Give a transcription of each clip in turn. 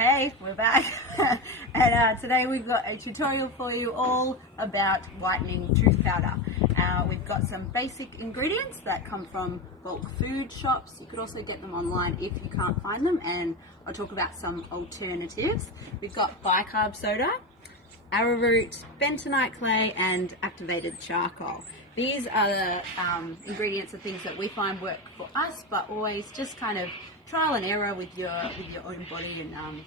Hey, we're back. And today we've got a tutorial for you all about whitening tooth powder. We've got some basic ingredients that come from bulk food shops. You could also get them online if you can't find them, and I'll talk about some alternatives. We've got bicarb soda, arrowroot, bentonite clay, and activated charcoal. These are the ingredients of things that we find work for us, but always just kind of trial and error with your own body, and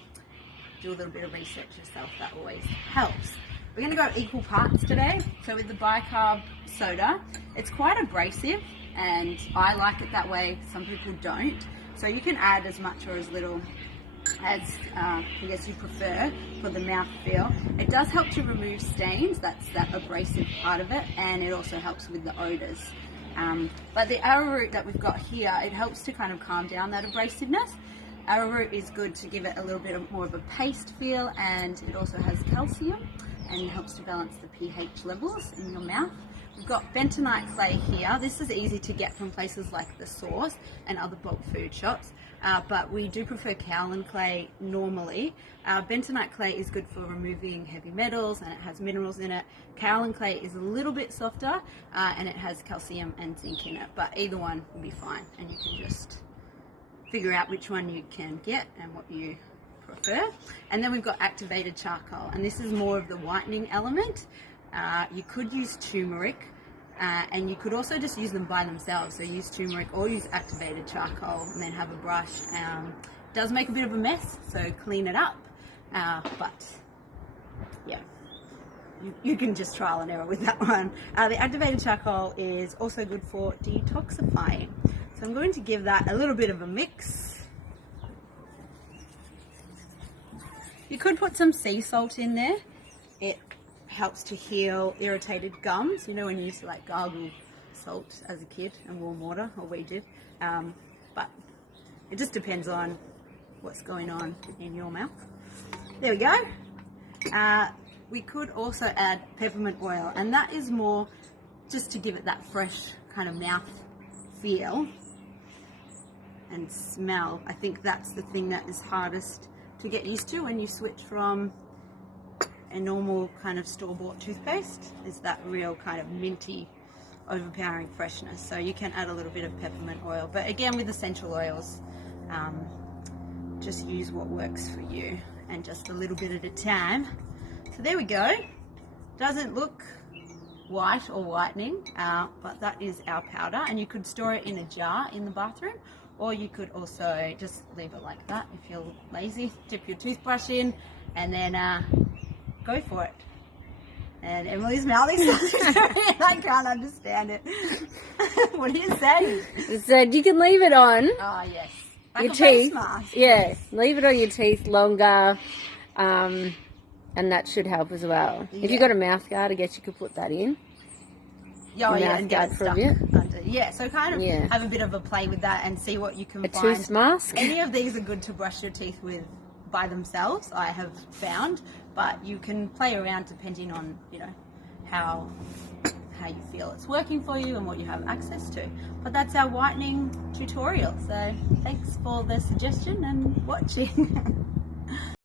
do a little bit of research yourself. That always helps. We're going to go equal parts today. So with the bicarb soda, it's quite abrasive, and I like it that way. Some people don't. So you can add as much or as little as I guess you prefer for the mouth feel. It does help to remove stains, that's that abrasive part of it, and it also helps with the odours. But the arrowroot that we've got here, it helps to kind of calm down that abrasiveness. Arrowroot is good to give it a little bit more of a paste feel, and it also has calcium and helps to balance the pH levels in your mouth. We've got bentonite clay here. This is easy to get from places like The Source and other bulk food shops, but we do prefer kaolin clay normally. Bentonite clay is good for removing heavy metals, and it has minerals in it. Kaolin clay is a little bit softer, and it has calcium and zinc in it, but either one will be fine, and you can just figure out which one you can get and what you prefer. And then we've got activated charcoal, and this is more of the whitening element. You could use turmeric, and you could also just use them by themselves. So use turmeric or use activated charcoal and then have a brush. It does make a bit of a mess, so clean it up. But yeah, you can just trial and error with that one. The activated charcoal is also good for detoxifying. So I'm going to give that a little bit of a mix. You could put some sea salt in there. It helps to heal irritated gums. You know when you used to like gargle salt as a kid and warm water, or we did. But it just depends on what's going on in your mouth. There we go. We could also add peppermint oil, and that is more just to give it that fresh kind of mouth feel and smell. I think that's the thing that is hardest to get used to when you switch from a normal kind of store-bought toothpaste, is that real kind of minty, overpowering freshness. So you can add a little bit of peppermint oil, but again with essential oils, just use what works for you, and just a little bit at a time. So there we go. Doesn't look white or whitening, but that is our powder, and you could store it in a jar in the bathroom, or you could also just leave it like that if you're lazy. Dip your toothbrush in, and then go for it. And Emily's mouthing something, I can't understand it. What do you say? It said you can leave it on. Oh yes, like your a teeth. face mask. Yeah, leave it on your teeth longer, and that should help as well. Yeah. If you've got a mouth guard, I guess you could put that in. Oh yeah, and get guard for a stuck bit. under. Yeah, so kind of have a bit of a play with that and see what you can find. A tooth mask. Any of these are good to brush your teeth with by themselves, I have found, but you can play around depending on, you know, how you feel it's working for you and what you have access to. But that's our whitening tutorial, so thanks for the suggestion and watching.